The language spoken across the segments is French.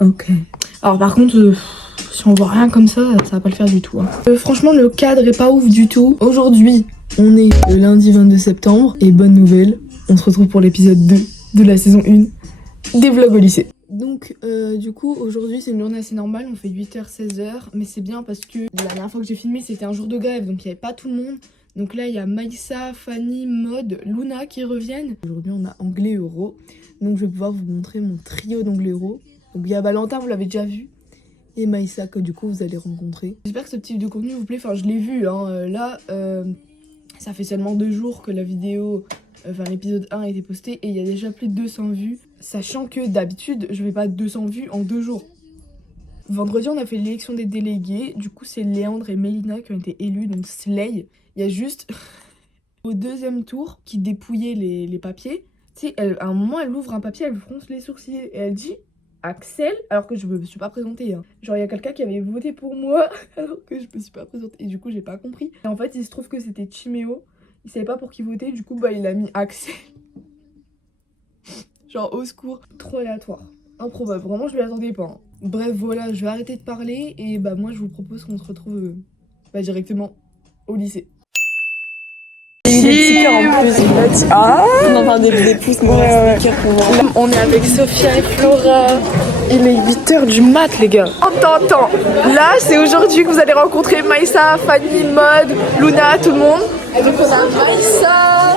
Ok. Alors par contre, si on voit rien comme ça va pas le faire du tout. Hein. Franchement, le cadre est pas ouf du tout. Aujourd'hui, on est le lundi 22 septembre. Et bonne nouvelle, on se retrouve pour l'épisode 2 de la saison 1 des vlogs au lycée. Donc du coup, aujourd'hui c'est une journée assez normale. On fait 8h, 16h. Mais c'est bien parce que la dernière fois que j'ai filmé, c'était un jour de grève. Donc il n'y avait pas tout le monde. Donc là, il y a Maïssa, Fanny, Maud, Luna qui reviennent. Aujourd'hui, on a anglais euro. Donc je vais pouvoir vous montrer mon trio d'anglais euro. Donc il y a Valentin, vous l'avez déjà vu. Et Maïssa que du coup vous allez rencontrer. J'espère que ce type de contenu vous plaît. Enfin, je l'ai vu. Hein. Là, ça fait seulement 2 jours que la vidéo, l'épisode 1 a été posté. Et il y a déjà plus de 200 vues. Sachant que d'habitude, je fais pas 200 vues en 2 jours. Vendredi, on a fait l'élection des délégués. Du coup, c'est Léandre et Mélina qui ont été élus. Donc Slay. Il y a juste au deuxième tour qui dépouillait les papiers. Tu sais, à un moment, elle ouvre un papier, elle fronce les sourcils et elle dit Axel, alors que je me suis pas présentée. Hein. Genre, il y a quelqu'un qui avait voté pour moi alors que je me suis pas présentée. Et du coup, j'ai pas compris. Et en fait, il se trouve que c'était Chiméo. Il savait pas pour qui voter. Du coup, bah, il a mis Axel. Genre, au secours. Trop aléatoire. Improbable. Vraiment, je m'y attendais pas. Hein. Bref, voilà, je vais arrêter de parler. Et bah, moi, je vous propose qu'on se retrouve directement au lycée. Des petits cœurs en plus. Ah, non, enfin des pouces, mais ouais. On est avec Sophia et Flora. Il est 8h du mat, les gars. Attends. Là, c'est aujourd'hui que vous allez rencontrer Maïssa, Fanny, Maud, Luna, tout le monde. Et donc, on a Maïssa,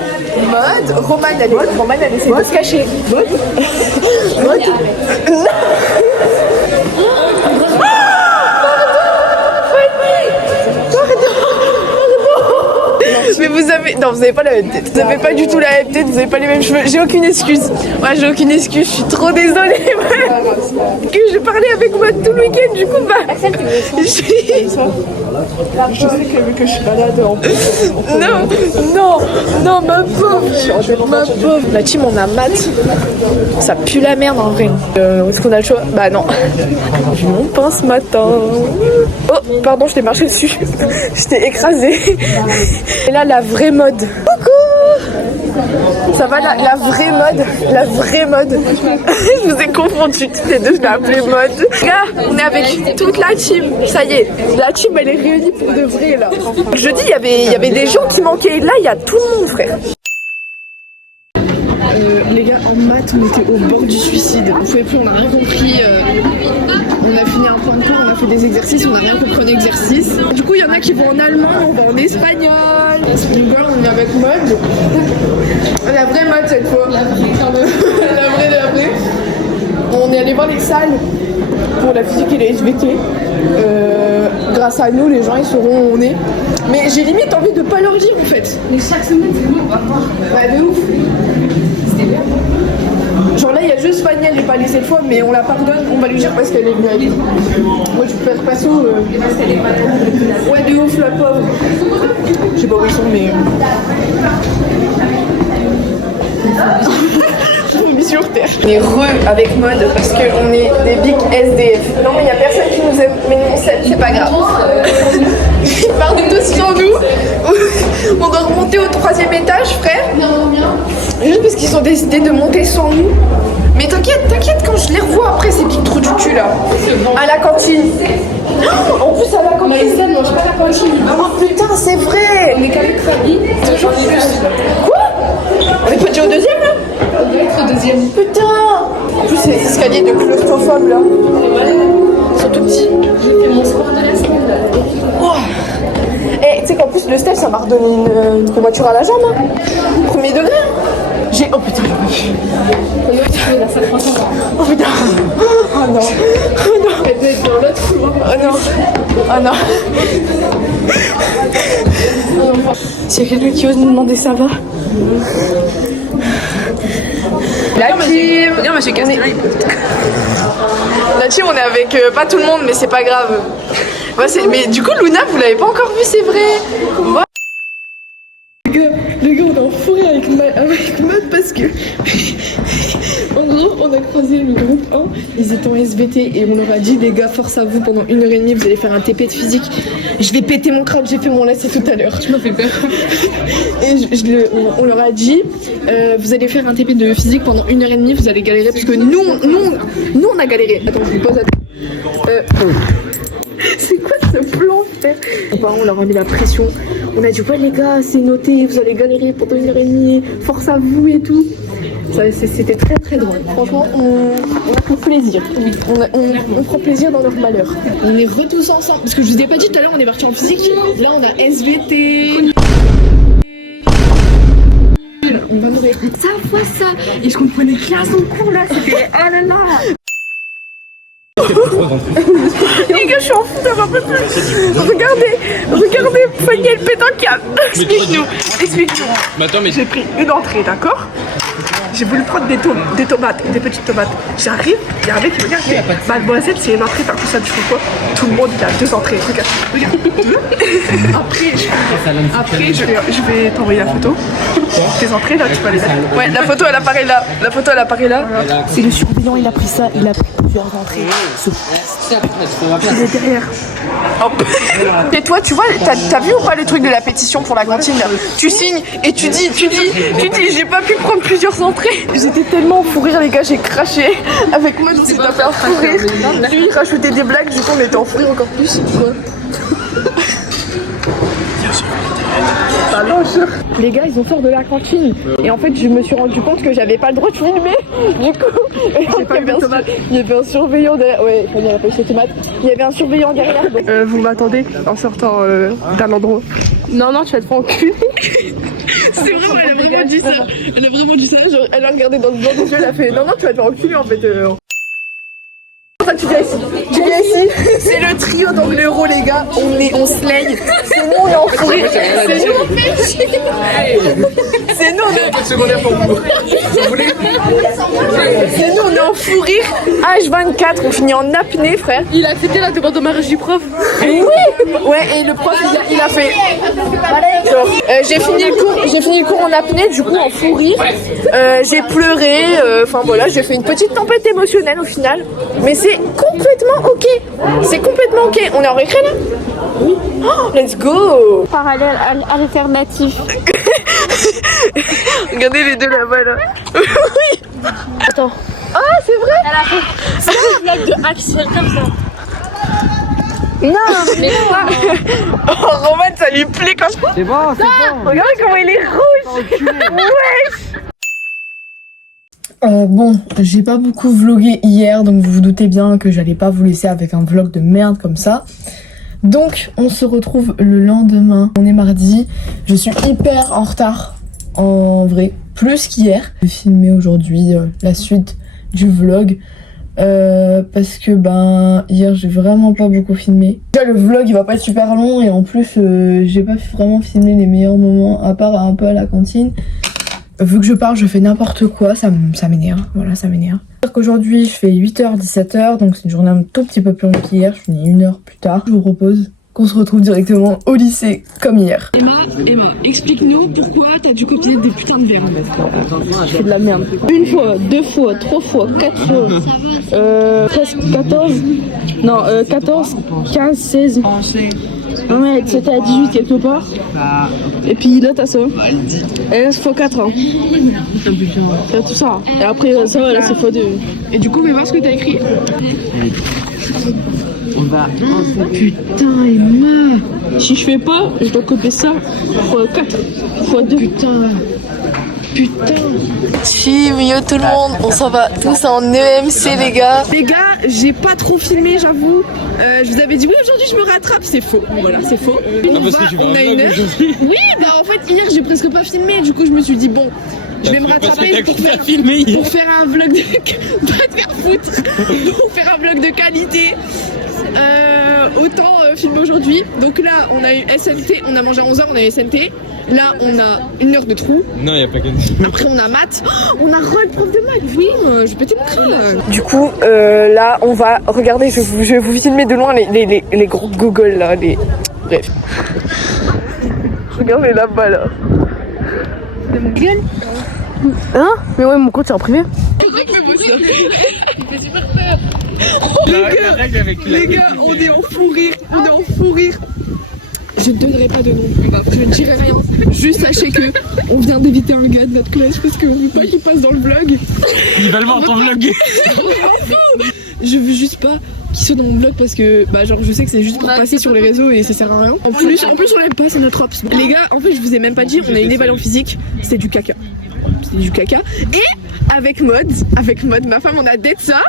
Maud, Romane, elle essaie de se cacher. Maud. Mais vous avez pas la même tête. Vous avez pas du tout la même tête, vous avez pas les mêmes cheveux. J'ai aucune excuse. Ouais, j'ai aucune excuse, je suis trop désolée. Que j'ai parlé avec moi tout le week-end, du coup, bah. Je sais que je suis malade en plus. Non, ma pauvre. La team, on a maths. Ça pue la merde en vrai. Est-ce qu'on a le choix? Bah non. Je m'en pense ce matin. Oh, pardon, je t'ai marché dessus. Je t'ai écrasée. Et là, la vraie mode. Coucou. Ça va la vraie mode. Je vous ai confondu toutes les deux, je l'ai appelée mode. Gars, on est avec toute la team. Ça y est, la team elle est réunie pour de vrai là. Jeudi, il y avait des gens qui manquaient. Là, il y a tout le monde, frère. Les gars, en maths, on était au bord du suicide. On pouvait plus, on n'a rien compris. On a fini un point de cours, on a fait des exercices, on n'a rien compris en exercice. Du coup, il y en a qui vont en allemand, on va en espagnol. Donc là, on est avec mode. La vraie mode cette fois. La vraie. On est allé voir les salles pour la physique et les SVT. Grâce à nous, les gens ils sauront où on est. Mais j'ai limite envie de pas leur dire en fait. Mais chaque semaine, c'est nous, on va voir. Bah de ouf. C'était bien. Genre là, il y a juste Fanny, elle n'est pas allée cette fois, mais on la pardonne, on va lui dire parce qu'elle est venue avec nous. Moi, je peux faire passo. Ouais, de ouf, la pauvre. Je sais pas où ils sont, mais. Sur terre. On est avec mode parce qu'on est des big SDF. Non, mais il n'y a personne qui nous aime, mais non, c'est pas grave. Ils partent tous sur nous. On doit remonter au 3e étage, frère. Juste parce qu'ils ont décidé de monter sans nous. Mais t'inquiète, quand je les revois après ces petits trous du cul là. À la cantine. En plus, à la cantine. Maïssa ne mange pas la cantine. Oh putain, c'est vrai. On est qu'avec Fabi. Toujours plus. Quoi? On est pas déjà au 2e là? On doit être au 2e. Putain. En plus, c'est les escaliers de claustrophobe là. Ils sont tout petits. J'ai fait mon sport de la semaine là. Oh. Et tu sais qu'en plus, le step ça m'a redonné une courbature à la jambe. Hein. Premier degré. Hein. J'ai. Oh putain, oh putain. Oh non. Elle doit être dans l'autre couloir. Oh non. S'il y a quelqu'un qui ose nous demander ça va. La team. Viens, monsieur Castelli. La team, on est avec pas tout le monde, mais c'est pas grave. Ouais, mais du coup, Luna, vous l'avez pas encore vu, c'est vrai. Ouais. Les gars, on est en forêt avec Maud parce que. En gros, on a croisé le groupe 1, ils étaient en SVT et on leur a dit les gars, force à vous, pendant 1h30 vous allez faire un TP de physique. Je vais péter mon crâne, j'ai fait mon lacet tout à l'heure. Tu m'as fait peur. Et on leur a dit vous allez faire un TP de physique pendant 1h30, vous allez galérer parce que nous on a galéré. Attends, je vous pose c'est quoi ce plan, frère? On leur a mis la pression. On a dit ouais les gars, c'est noté, vous allez galérer pendant 1h30, force à vous et tout. C'était très très drôle. Franchement, on a pris plaisir. On prend plaisir dans leur malheur. On est tous ensemble. Parce que je vous ai pas dit tout à l'heure, on est parti en physique. Là, on a SVT. On va mourir. Ça, fois ça. Et je comprenais rien son cours là. C'était oh là là. Les gars, je suis en fou d'avoir pas plus. Regardez, Fanny elle pète un câble. Explique-nous. Mais attends, mais j'ai pris une entrée, d'accord? J'ai voulu prendre des tomates, des petites tomates. J'arrive, il y a un mec qui me dit mademoiselle, c'est une entrée, par contre ça tu fais quoi? Tout le monde il a 2 entrées, regarde. Après je vais t'envoyer la photo. Tes entrées là, tu peux les mettre. Ouais, la photo elle apparaît là. C'est le surveillant, il a pris ça, il a pris plusieurs entrées. Il est derrière. Hop. Et toi, tu vois, t'as vu ou pas le truc de la pétition pour la cantine là? Tu signes et tu dis, j'ai pas pu prendre plusieurs entrées. J'étais tellement en fou rire, les gars, j'ai craché. Avec moi, on s'est pas fait un fou rire. Lui, il rajoutait des blagues, du coup, on était en fou rire encore plus. Quoi? Les gars, ils ont peur de la cantine. Et en fait, je me suis rendu compte que j'avais pas le droit de filmer. Du coup, il y avait un surveillant derrière. Ouais, il a pas eu ses tomates. Il y avait un surveillant derrière. Donc... vous m'attendez en sortant d'un endroit. Non, tu vas te faire enculer. C'est vrai, elle a vraiment dit ça. Elle a vraiment dit ça. Genre, elle a regardé dans le blanc des yeux, elle a fait non, tu vas te faire enculer en fait. Tu viens ici. C'est le trio d'Angleuro, les gars. On slay. C'est nous, on est en fourré. C'est nous, on est en fou rire. H24, on finit en apnée, frère. Il a accepté la demande de mariage du prof. Oui. Ouais, et le prof, il a fait. Genre, j'ai fini le cours en apnée, du coup en fou rire. J'ai pleuré. Enfin voilà, j'ai fait une petite tempête émotionnelle au final. Mais c'est complètement ok. On est en récré là? Oui. Oh, let's go. Parallèle alternatif. Regardez les deux là-bas là. Oui. Attends. Ah, c'est vrai. Elle a fait ça, de Axel comme ça. Non, mais quoi? Oh, Roman, ça lui plaît quand même. c'est bon. Regardez comment il est rouge. Ouais. Bon, j'ai pas beaucoup vlogué hier, donc vous vous doutez bien que j'allais pas vous laisser avec un vlog de merde comme ça. Donc, on se retrouve le lendemain. On est mardi. Je suis hyper en retard, en vrai, plus qu'hier. Je vais filmer aujourd'hui la suite du vlog. Parce que hier j'ai vraiment pas beaucoup filmé. Déjà le vlog il va pas être super long et en plus j'ai pas vraiment filmé les meilleurs moments à part un peu à la cantine. Vu que je pars je fais n'importe quoi, ça m'énerve, voilà ça m'énerve. Aujourd'hui je fais 8h 17h donc c'est une journée un tout petit peu plus longue qu'hier, je finis 1 heure plus tard. Je vous propose qu'on se retrouve directement au lycée comme hier. Emma, explique-nous pourquoi t'as dû copier des putains de verbes. Je fais de la merde. 1 fois, 2 fois, 3 fois, 4 fois, presque 14, non 14, 15, 16. Non mais c'était à 18 quelque part. Et puis là t'as ça. Et là c'est x4 hein. T'as tout ça. Et après ça va là c'est x2. Et du coup mais voir ce que t'as écrit. Putain Emma. Si je fais pas, je dois copier ça x4, x2. Putain. Team, yo tout le monde, on s'en va tous en EMC les gars. Les gars, j'ai pas trop filmé j'avoue. Je vous avais dit oui aujourd'hui je me rattrape, c'est faux. Voilà, c'est faux. On a 1 heure. Oui, en fait hier j'ai presque pas filmé, du coup je me suis dit bon, je vais me rattraper pour faire un vlog de pas te faire foutre. Pour faire un vlog de qualité. Autant filmer aujourd'hui. Donc là on a eu SNT, on a mangé à 11h, on a eu SNT. Là on a 1 heure de trou. Non y a pas qu'un. Après on a maths. Oh, on a Roll, prof de maths. Oui, je pétais mon crâne. Du coup là on va regarder, je vais vous filmer de loin les gros googles là. Bref. Regardez là-bas là. Hein? Mais ouais mon compte c'est en privé. Les gars, on est en fou rire, Je ne donnerai pas de nom, je ne dirai rien. Juste sachez que on vient d'éviter un gars de notre classe parce qu'on veut pas qu'il passe dans le vlog. Il va le voir ton vlog. Je veux juste pas qu'il soit dans mon vlog parce que genre je sais que c'est juste pour passer sur les réseaux et ça sert à rien. En plus on l'aime pas, c'est notre ops. Les gars, en fait je vous ai même pas dit, on a une évaluation physique, c'était du caca. C'était du caca. Et avec Maud, ma femme, on a date ça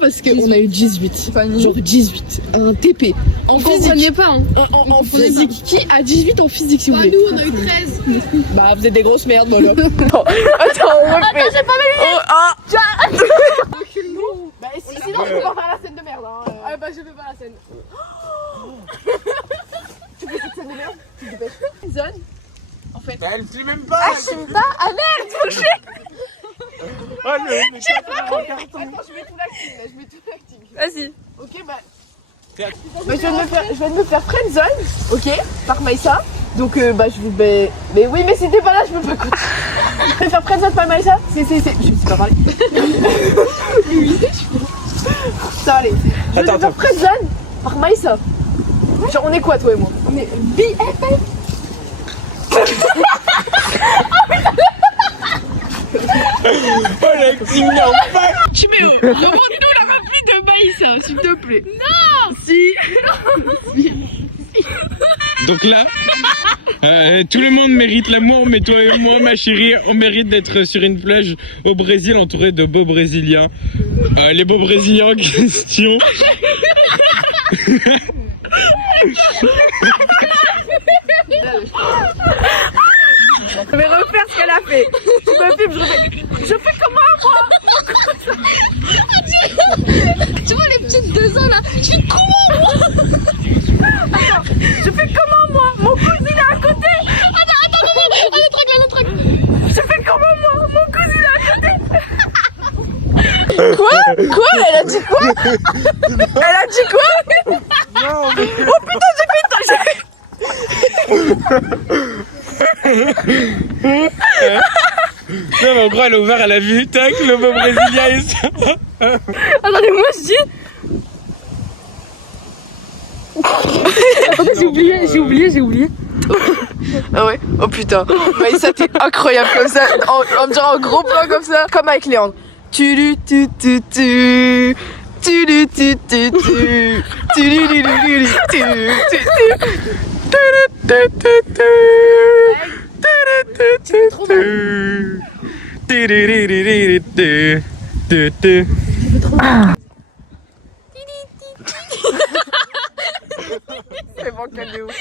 parce qu'on a eu 18. Genre 18. Un TP. En physique. Pas, hein. En physique. Qui a 18 en physique s'il vous plaît? Nous, on a eu 13. Bah vous êtes des grosses merdes, voilà. Attends, on refait. J'ai pas mes lunettes. Bah sinon je peux pas faire la scène de merde. Ah bah je fais pas la scène. Tu fais cette scène de merde? Tu te dépêches. Zone. En fait. Elle suit même pas. Assume pas. Ah merde, faut que je... Oh le mec. Attends, je mets tout l'active. Vas-y. Ok, bah je viens de me faire friendzone, ok, par Maïssa. Donc mais oui, mais si t'es pas là, je peux pas continuer. Je vais me faire friendzone par Maïssa. Je sais pas parler. Oui. Ça allez. Je vais me faire friendzone par Maïssa. Genre on est quoi toi et moi? On est BFF. Oh l'acting non pas. Timéo, remonte-nous la réplique de Maïssa, s'il te plaît. Non. Si. Donc là, tout le monde mérite l'amour, mais toi et moi, ma chérie, on mérite d'être sur une plage au Brésil entouré de beaux Brésiliens. Les beaux Brésiliens en question. Je vais refaire ce qu'elle a fait. Je me filme, je fais comment moi? Tu vois les petites 2 ans là? Je fais comment moi? Attends, je fais comment moi? Mon cousin il est à côté. Attends, un truc. Je fais comment moi? Mon cousin il est à côté. Quoi? Elle a dit quoi? Non, mais... Oh putain, j'ai fait. Non mais en gros elle a ouvert, elle a vu, tac, le beau Brésilien et ça. Attendez, moi je dis... Attendez, j'ai oublié. Ah ouais? Oh putain. Maïssa, t'es incroyable comme ça. On me dirait un gros plan comme ça. Comme avec Léandre. C'est bon, calme-vous.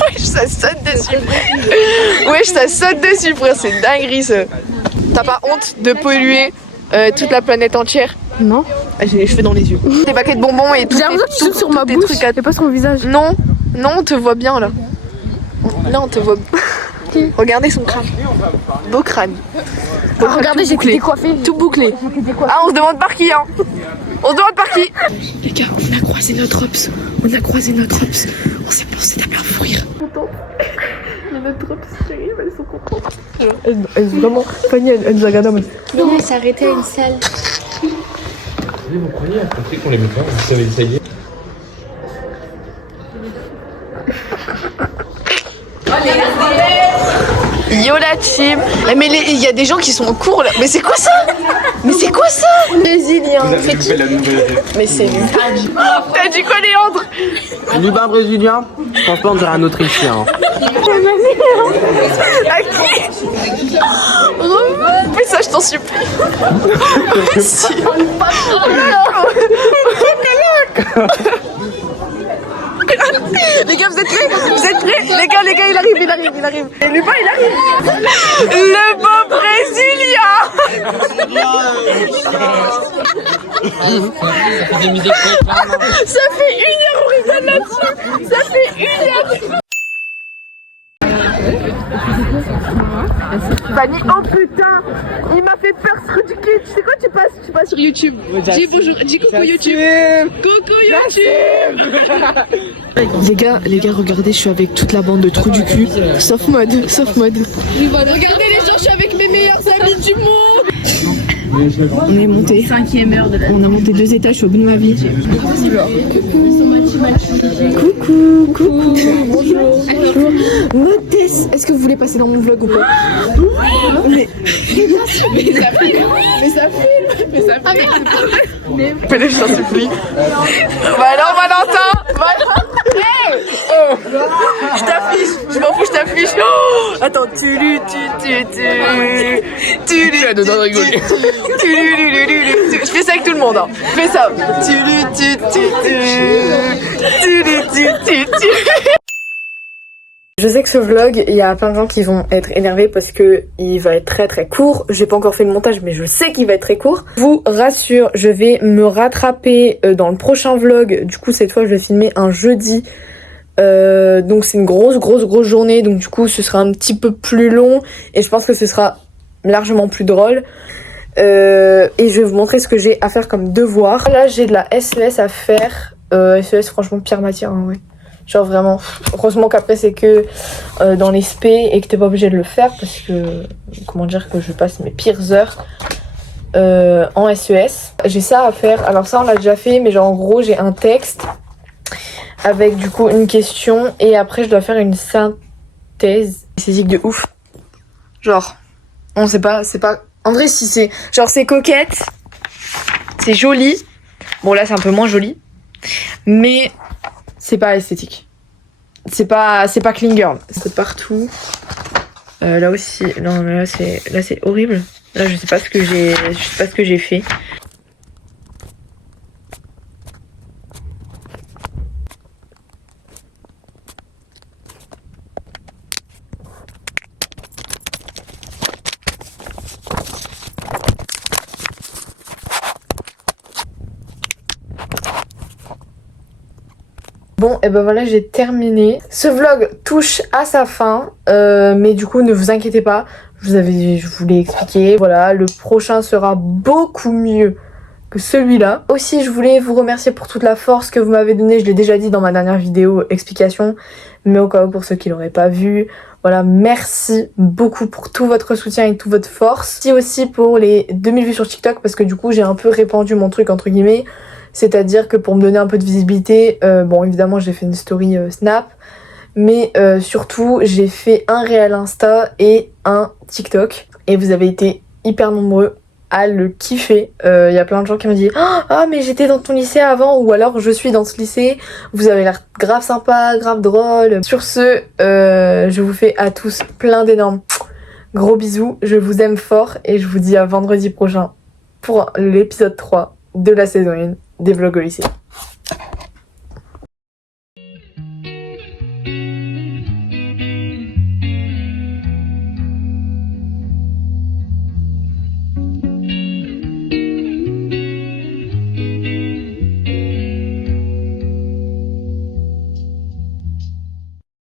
Wesh, ça saute dessus. Wesh, ça saute dessus, frère. C'est dinguerie, ça. T'as pas honte de polluer toute la planète entière? Non. Ah, j'ai les cheveux dans les yeux. Des paquets de bonbons et tout. J'ai l'impression que tu sautes sur ma bouche et pas sur mon visage. Non, on te voit bien là. Là, on te voit. Regardez son crâne. Beau crâne. Regardez, j'ai été coiffée. Tout bouclé. Ah, on se demande par qui, hein. On se demande par qui. Les gars, on a croisé notre ops. On s'est pensé d'appeler un fou rire. Mais notre ops qui arrive, elles sont contentes. Elles vraiment. Fanny, elle nous a regardé en mode. Non, elle s'est arrêtée à une salle. Vous croyez à côté qu'on les met pas, vous savez, ça y est. Yo la team. Mais il y a des gens qui sont en cours là. Mais c'est quoi ça? Brésilien. Vous avez fait la nouvelle. Mais c'est nul. T'as dit quoi, Léandre? Du bain brésilien, franchement on dirait un Autrichien. À qui? Fais ça, je t'en supplie. Si. Les gars, vous êtes prêts? Les gars, il arrive. Et Lupin, il arrive. Le beau Brésilien. Ça fait 1 heure, on rigole là-dessus. Ça fait 1 heure. Fanny, oh putain, il m'a fait peur ce truc du cul. Tu sais quoi, tu passes sur YouTube. Dis bonjour, dis coucou YouTube. Coucou YouTube. Les gars, regardez, je suis avec toute la bande de trous du cul. Sauf mode. Regardez les gens, je suis avec mes meilleurs amis du monde. On est monté. 5e heure de la... On a monté 2 étages, je suis au bout de ma vie. Coucou. Bonjour. Modeste, est-ce que vous voulez passer dans mon vlog ou pas? Mais ça filme. Mais je t'en supplie. Bah non, Valentin. Je t'affiche, je m'en fous, je t'affiche. Oh, attends, tu as dedans de rigoler. Je fais ça avec tout le monde, hein. Je fais ça. Je sais que ce vlog, il y a plein de gens qui vont être énervés parce que il va être très court. J'ai pas encore fait le montage, mais je sais qu'il va être très court. Je vous rassure, je vais me rattraper dans le prochain vlog. Du coup, cette fois, je vais filmer un jeudi. Donc c'est une grosse journée, donc du coup ce sera un petit peu plus long et je pense que ce sera largement plus drôle. Et je vais vous montrer ce que j'ai à faire comme devoir. Là j'ai de la SES à faire. SES franchement pire matière, hein, ouais. Genre vraiment, heureusement qu'après c'est que dans les spé et que t'es pas obligé de le faire parce que, comment dire, que je passe mes pires heures en SES. J'ai ça à faire, alors ça on l'a déjà fait, mais genre en gros j'ai un texte avec du coup une question et après je dois faire une synthèse esthétique de ouf. Genre, on sait pas, c'est pas... En vrai si c'est... Genre c'est coquette, c'est joli. Bon là c'est un peu moins joli. Mais c'est pas esthétique. C'est pas clean girl. C'est partout. Là aussi, non là c'est horrible. Là je sais pas ce que j'ai fait. Bon, et ben voilà, j'ai terminé. Ce vlog touche à sa fin, mais du coup, ne vous inquiétez pas. Je vous l'ai expliqué. Voilà, le prochain sera beaucoup mieux que celui-là. Aussi, je voulais vous remercier pour toute la force que vous m'avez donnée. Je l'ai déjà dit dans ma dernière vidéo explication, mais au cas où pour ceux qui l'auraient pas vu. Voilà, merci beaucoup pour tout votre soutien et toute votre force. Merci aussi pour les 2000 vues sur TikTok, parce que du coup, j'ai un peu répandu mon truc entre guillemets. C'est-à-dire que pour me donner un peu de visibilité, bon évidemment j'ai fait une story Snap, mais surtout j'ai fait un réel Insta et un TikTok. Et vous avez été hyper nombreux à le kiffer. Il y a plein de gens qui m'ont dit « Ah mais j'étais dans ton lycée avant » ou alors « Je suis dans ce lycée, vous avez l'air grave sympa, grave drôle ». Sur ce, je vous fais à tous plein d'énormes gros bisous, je vous aime fort et je vous dis à vendredi prochain pour l'épisode 3 de la saison 1 des vlogs au lycée.